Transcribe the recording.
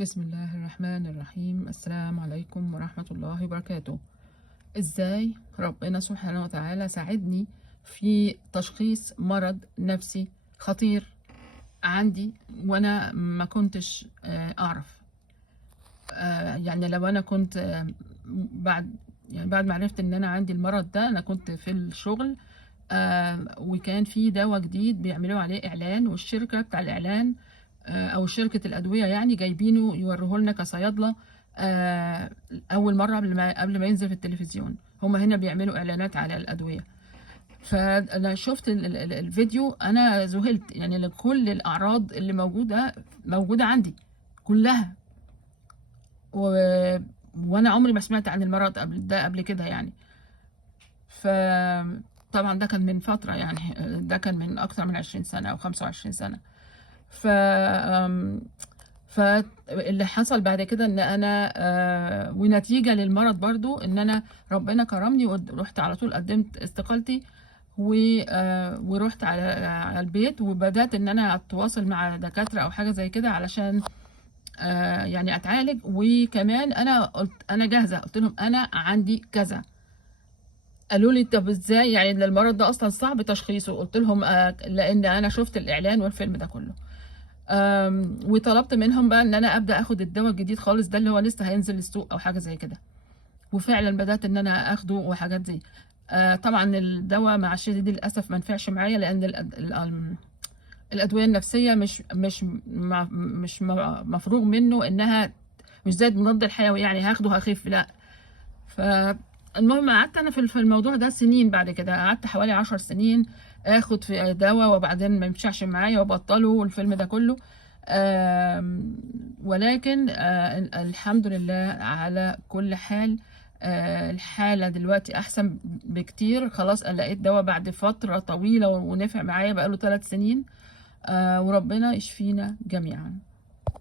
بسم الله الرحمن الرحيم. السلام عليكم ورحمة الله وبركاته. ازاي ربنا سبحانه وتعالى ساعدني في تشخيص مرض نفسي خطير عندي وانا ما كنتش اعرف. يعني لو انا كنت بعد ما عرفت ان انا عندي المرض ده، انا كنت في الشغل وكان في دواء جديد بيعملوا عليه اعلان، والشركة بتاع الاعلان او شركة الادوية يعني جايبينه يوروه لنا كصيادلة اول مرة قبل ما ينزل في التلفزيون. هما هنا بيعملوا اعلانات على الادوية، فانا شفت الفيديو، انا ذهلت يعني كل الاعراض اللي موجودة عندي كلها. و... وانا عمري ما سمعت عن المرض قبل كده يعني. فطبعا ده كان من فترة، يعني ده كان من اكتر من 20 سنة او 25 سنة. ف فاللي حصل بعد كده ان انا ونتيجة للمرض برضو ان انا ربنا كرمني ورحت على طول قدمت استقالتي ورحت على البيت، وبدأت ان انا اتواصل مع دكاترة او حاجة زي كده علشان يعني اتعالج. وكمان انا قلت انا جاهزة، قلت لهم انا عندي كذا. قالوا لي طب ازاي يعني ده المرض ده اصلا صعب تشخيصه؟ قلت لهم لان انا شفت الاعلان والفيلم ده كله. وطلبت منهم بقى ان انا ابدا اخد الدواء الجديد خالص ده اللي هو لسه هينزل السوق او حاجه زي كده. وفعلا بدات ان انا اخده وحاجات دي. طبعا الدواء مع الشديد للاسف ما نفعش معايا، لان الادويه النفسيه مش مفروغ منه انها مش زي المضاد الحيوي، يعني هاخده هخف، لا. فالمهم قعدت انا في الموضوع ده سنين. بعد كده قعدت حوالي 10 سنين اخد في دواء، وبعدين ما يمشيش معايا وبطله والفيلم ده كله. ولكن الحمد لله على كل حال. الحالة دلوقتي احسن بكتير. خلاص انا لقيت دواء بعد فترة طويلة ونفع معايا بقاله 3 سنين. وربنا يشفينا جميعا.